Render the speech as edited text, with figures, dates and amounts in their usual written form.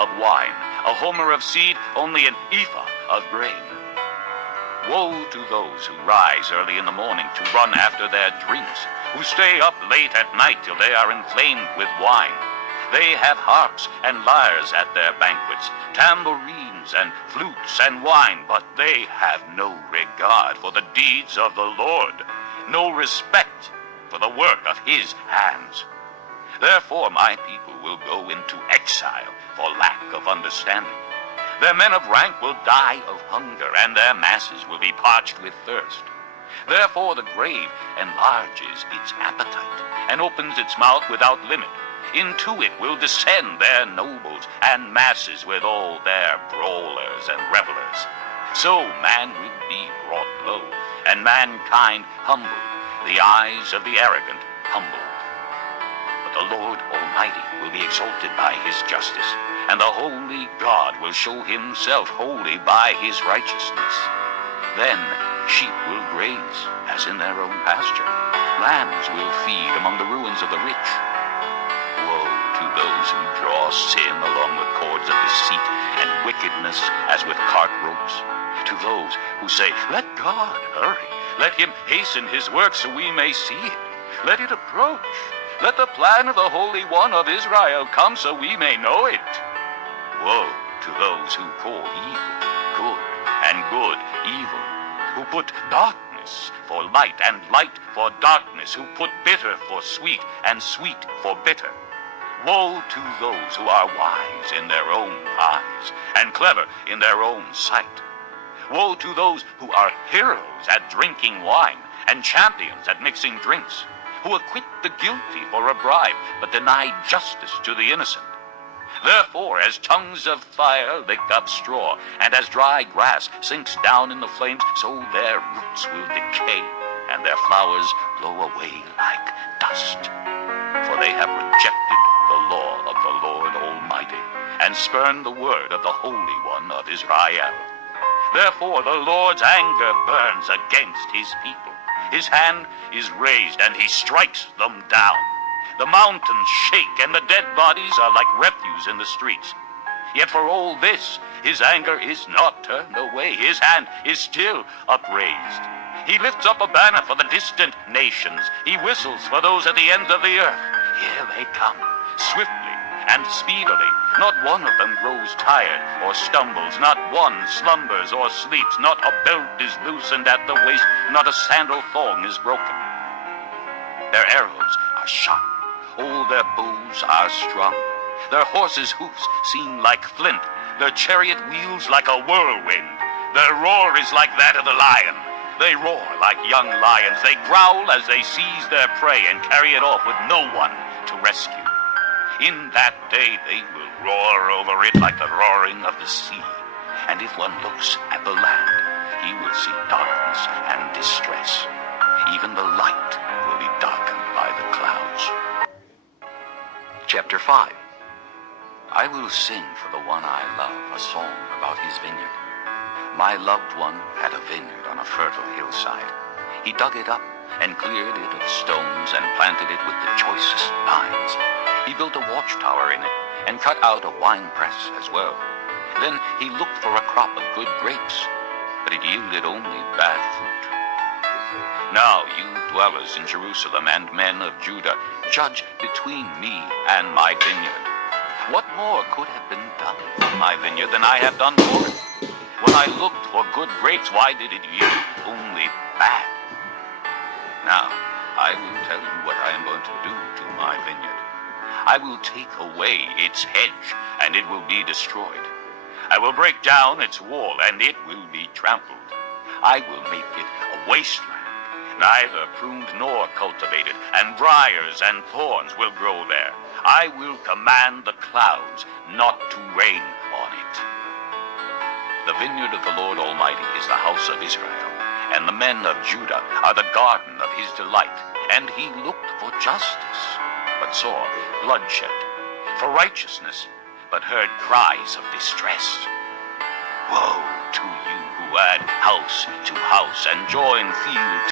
of wine, a homer of seed, only an ephah of grain. Woe to those who rise early in the morning to run after their drinks, who stay up late at night till they are inflamed with wine. They have harps and lyres at their banquets, tambourines and flutes and wine, but they have no regard for the deeds of the Lord, no respect for the work of his hands. Therefore my people will go into exile for lack of understanding. Their men of rank will die of hunger, and their masses will be parched with thirst. Therefore the grave enlarges its appetite, and opens its mouth without limit. Into it will descend their nobles and masses with all their brawlers and revelers. So man will be brought low, and mankind humbled, the eyes of the arrogant humbled. But the Lord Almighty will be exalted by his justice, and the holy God will show himself holy by his righteousness. Then sheep will graze as in their own pasture. Lambs will feed among the ruins of the rich. Woe to those who draw sin along the cords of deceit and wickedness as with cart ropes. To those who say, "Let God hurry. Let him hasten his work so we may see it. Let it approach. Let the plan of the Holy One of Israel come so we may know it." Woe to those who call evil good and good evil, who put darkness for light and light for darkness, who put bitter for sweet and sweet for bitter. Woe to those who are wise in their own eyes and clever in their own sight. Woe to those who are heroes at drinking wine and champions at mixing drinks, who acquit the guilty for a bribe but deny justice to the innocent. Therefore, as tongues of fire lick up straw, and as dry grass sinks down in the flames, so their roots will decay, and their flowers blow away like dust. For they have rejected the law of the Lord Almighty, and spurned the word of the Holy One of Israel. Therefore the Lord's anger burns against his people. His hand is raised, and he strikes them down. The mountains shake, and the dead bodies are like refuse in the streets. Yet for all this, his anger is not turned away. His hand is still upraised. He lifts up a banner for the distant nations. He whistles for those at the ends of the earth. Here they come, swiftly and speedily. Not one of them grows tired or stumbles. Not one slumbers or sleeps. Not a belt is loosened at the waist. Not a sandal thong is broken. Their arrows are sharp. All their bows are strung. Their horses' hoofs seem like flint. Their chariot wheels like a whirlwind. Their roar is like that of the lion. They roar like young lions. They growl as they seize their prey and carry it off with no one to rescue. In that day they will roar over it like the roaring of the sea. And if one looks at the land, he will see darkness and distress. Even the light will be darkened by the clouds. Chapter 5. I will sing for the one I love a song about his vineyard. My loved one had a vineyard on a fertile hillside. He dug it up and cleared it of stones and planted it with the choicest vines. He built a watchtower in it and cut out a winepress as well. Then he looked for a crop of good grapes, but it yielded only bad fruit. Now you dwellers in Jerusalem and men of Judah, judge between me and my vineyard. What more could have been done for my vineyard than I have done for it? When I looked for good grapes, why did it yield only bad? Now I will tell you what I am going to do to my vineyard. I will take away its hedge, and it will be destroyed. I will break down its wall, and it will be trampled. I will make it a wasteland, neither pruned nor cultivated, and briars and thorns will grow there. I will command the clouds not to rain on it. The vineyard of the Lord Almighty is the house of Israel, and the men of Judah are the garden of his delight. And he looked for justice, but saw bloodshed, for righteousness, but heard cries of distress. Woe to you who add house to house and join field